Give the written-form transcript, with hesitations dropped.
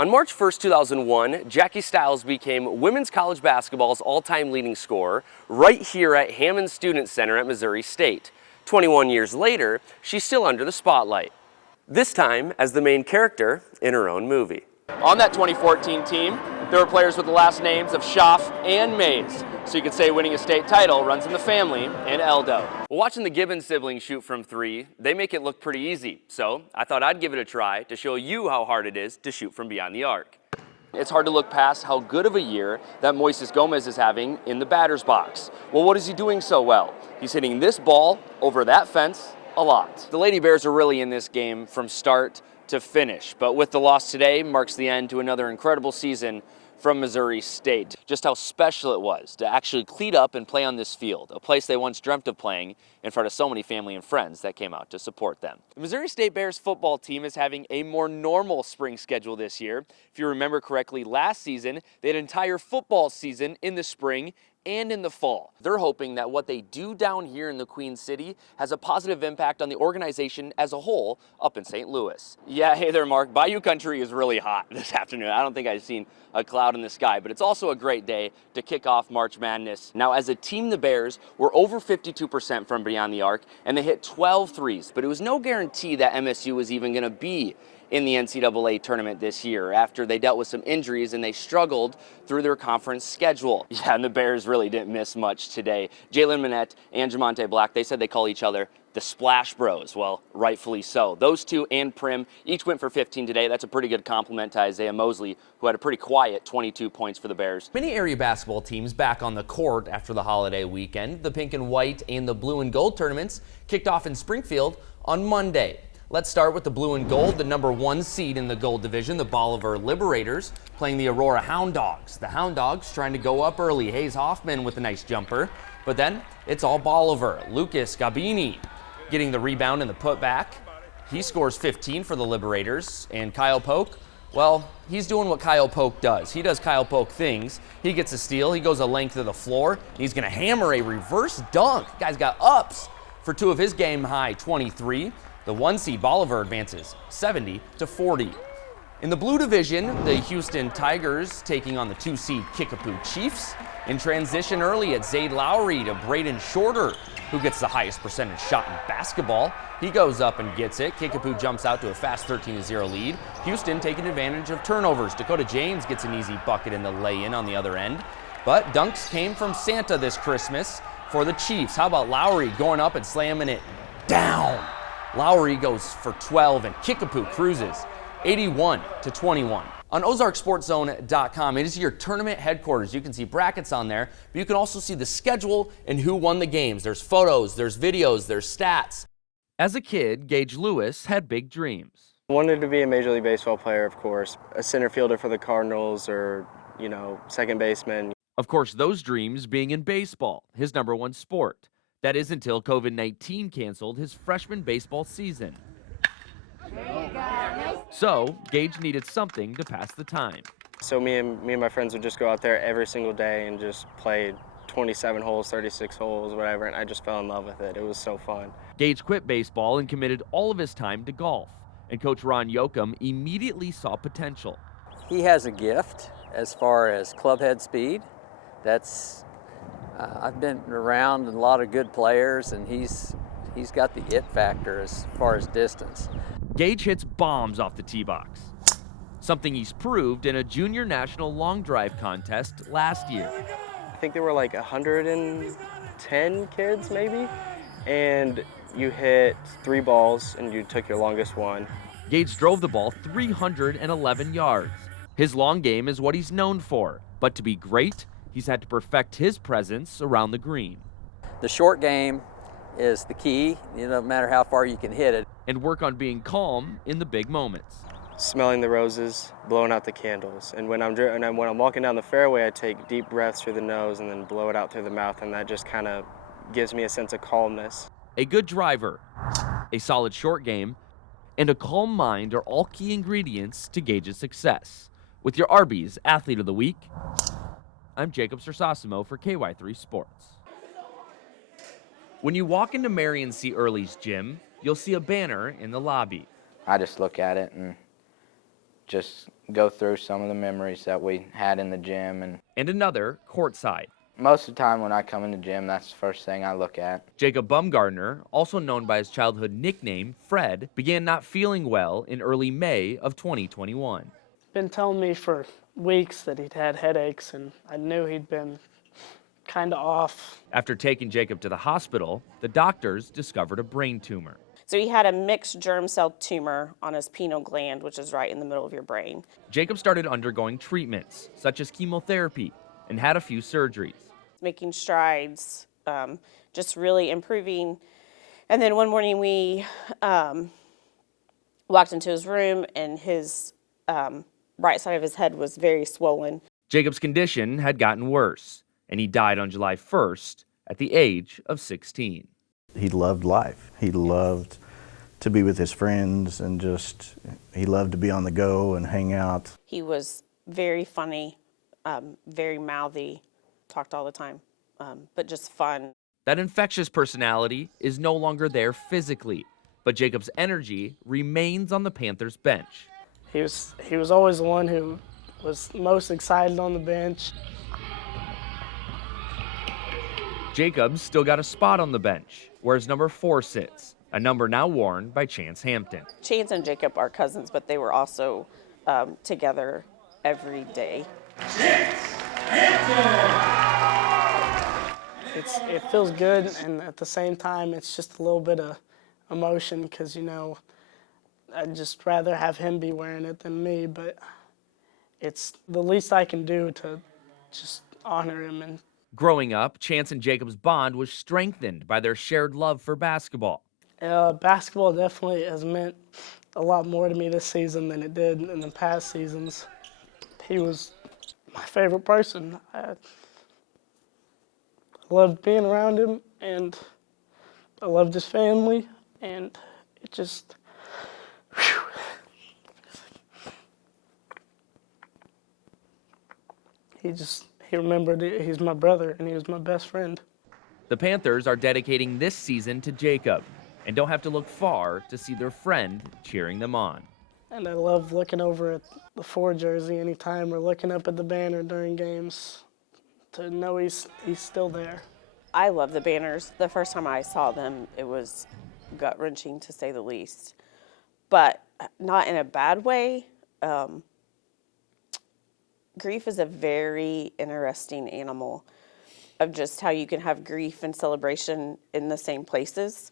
On March 1st, 2001, Jackie Stiles became women's college basketball's all-time leading scorer right here at Hammond Student Center at Missouri State. 21 years later, she's still under the spotlight, this time as the main character in her own movie. On that 2014 team, there were players with the last names of Schaff and Mays, so you could say winning a state title runs in the family and Eldo. Watching the Gibbons siblings shoot from three, they make it look pretty easy, so I thought I'd give it a try to show you how hard it is to shoot from beyond the arc. It's hard to look past how good of a year that Moises Gomez is having in the batter's box. Well, what is he doing so well? He's hitting this ball over that fence a lot. The Lady Bears are really in this game from start to finish, but with the loss today marks the end to another incredible season from Missouri State. Just how special it was to actually cleat up and play on this field, a place they once dreamt of playing in front of so many family and friends that came out to support them. The Missouri State Bears football team is having a more normal spring schedule this year. If you remember correctly, last season, they had an entire football season in the spring and in the fall. They're hoping that what they do down here in the Queen City has a positive impact on the organization as a whole up in St. Louis. Yeah, hey there, Mark. Bayou Country is really hot this afternoon. I don't think I've seen a cloud in the sky, but it's also a great day to kick off March Madness. Now, as a team, the Bears were over 52% from beyond the arc, and they hit 12 threes, but it was no guarantee that MSU was even going to be in the NCAA tournament this year after they dealt with some injuries and they struggled through their conference schedule. Yeah, and the Bears really didn't miss much today. Jalen Minette and Jamonte Black, they said they call each other the Splash Bros. Well, rightfully so. Those two and Prim each went for 15 today. That's a pretty good compliment to Isaiah Mosley, who had a pretty quiet 22 points for the Bears. Many area basketball teams back on the court after the holiday weekend. The pink and white and the blue and gold tournaments kicked off in Springfield on Monday. Let's start with the blue and gold, the #1 seed in the gold division, the Bolivar Liberators, playing the Aurora Hound Dogs. The Hound Dogs trying to go up early. Hayes Hoffman with a nice jumper, but then it's all Bolivar. Lucas Gabini getting the rebound and the putback. He scores 15 for the Liberators, and Kyle Polk, well, he's doing what Kyle Polk does. He does Kyle Polk things. He gets a steal, he goes a length of the floor, and he's gonna hammer a reverse dunk. Guy's got ups for two of his game-high 23. The 1 seed Bolivar advances 70-40. In the blue division, the Houston Tigers taking on the 2 seed Kickapoo Chiefs. In transition early, it's Zayd Lowry to Braden Shorter, who gets the highest percentage shot in basketball. He goes up and gets it. Kickapoo jumps out to a fast 13-0 lead. Houston taking advantage of turnovers. Dakota James gets an easy bucket in the lay-in on the other end. But dunks came from Santa this Christmas for the Chiefs. How about Lowry going up and slamming it down? Lowry goes for 12 and Kickapoo cruises 81-21. On OzarksSportsZone.com, it is your tournament headquarters. You can see brackets on there, but you can also see the schedule and who won the games. There's photos, there's videos, there's stats. As a kid, Gage Lewis had big dreams. I wanted to be a Major League Baseball player, of course, a center fielder for the Cardinals or, second baseman. Of course, those dreams being in baseball, his #1 sport. That is until COVID-19 canceled his freshman baseball season. So, Gage needed something to pass the time. So me and my friends would just go out there every single day and just play 27 holes, 36 holes, whatever, and I just fell in love with it. It was so fun. Gage quit baseball and committed all of his time to golf, and Coach Ron Yoakum immediately saw potential. He has a gift as far as club head speed. I've been around a lot of good players, and he's got the it factor as far as distance. Gage hits bombs off the tee box, something he's proved in a junior national long drive contest last year. I think there were like 110 kids maybe, and you hit 3 balls and you took your longest one. Gage drove the ball 311 yards. His long game is what he's known for, but to be great, he's had to perfect his presence around the green. The short game is the key, no matter how far you can hit it. And work on being calm in the big moments. Smelling the roses, blowing out the candles. And when I'm walking down the fairway, I take deep breaths through the nose and then blow it out through the mouth, and that just kind of gives me a sense of calmness. A good driver, a solid short game, and a calm mind are all key ingredients to Gage's success. With your Arby's Athlete of the Week, I'm Jacob Cersosimo for KY3 Sports. When you walk into Marion C. Early's gym, you'll see a banner in the lobby. I just look at it and just go through some of the memories that we had in the gym. And another courtside. Most of the time when I come in the gym, that's the first thing I look at. Jacob Bumgardner, also known by his childhood nickname, Fred, began not feeling well in early May of 2021. Been telling me for weeks that he'd had headaches, and I knew he'd been kind of off. After taking Jacob to the hospital, the doctors discovered a brain tumor. So he had a mixed germ cell tumor on his pineal gland, which is right in the middle of your brain. Jacob started undergoing treatments, such as chemotherapy, and had a few surgeries. Making strides, just really improving. And then one morning we walked into his room, and his right side of his head was very swollen. Jacob's condition had gotten worse, and he died on July 1st at the age of 16. He loved life. He loved to be with his friends, and he loved to be on the go and hang out. He was very funny, very mouthy, talked all the time, but just fun. That infectious personality is no longer there physically, but Jacob's energy remains on the Panthers bench. He was always the one who was most excited on the bench. Jacob's still got a spot on the bench, where his number 4 sits, a number now worn by Chance Hampton. Chance and Jacob are cousins, but they were also together every day. It feels good, and at the same time, it's just a little bit of emotion because, I'd just rather have him be wearing it than me, but it's the least I can do to just honor him. And Growing up, Chance and Jacob's bond was strengthened by their shared love for basketball. basketball definitely has meant a lot more to me this season than it did in the past seasons. He was my favorite person. I loved being around him, and I loved his family, and it just, whew. He remembered he's my brother, and he was my best friend. The Panthers are dedicating this season to Jacob and don't have to look far to see their friend cheering them on. And I love looking over at the 4 jersey anytime, or looking up at the banner during games to know he's still there. I love the banners. The first time I saw them, it was gut-wrenching to say the least, but not in a bad way. Grief is a very interesting animal, of just how you can have grief and celebration in the same places.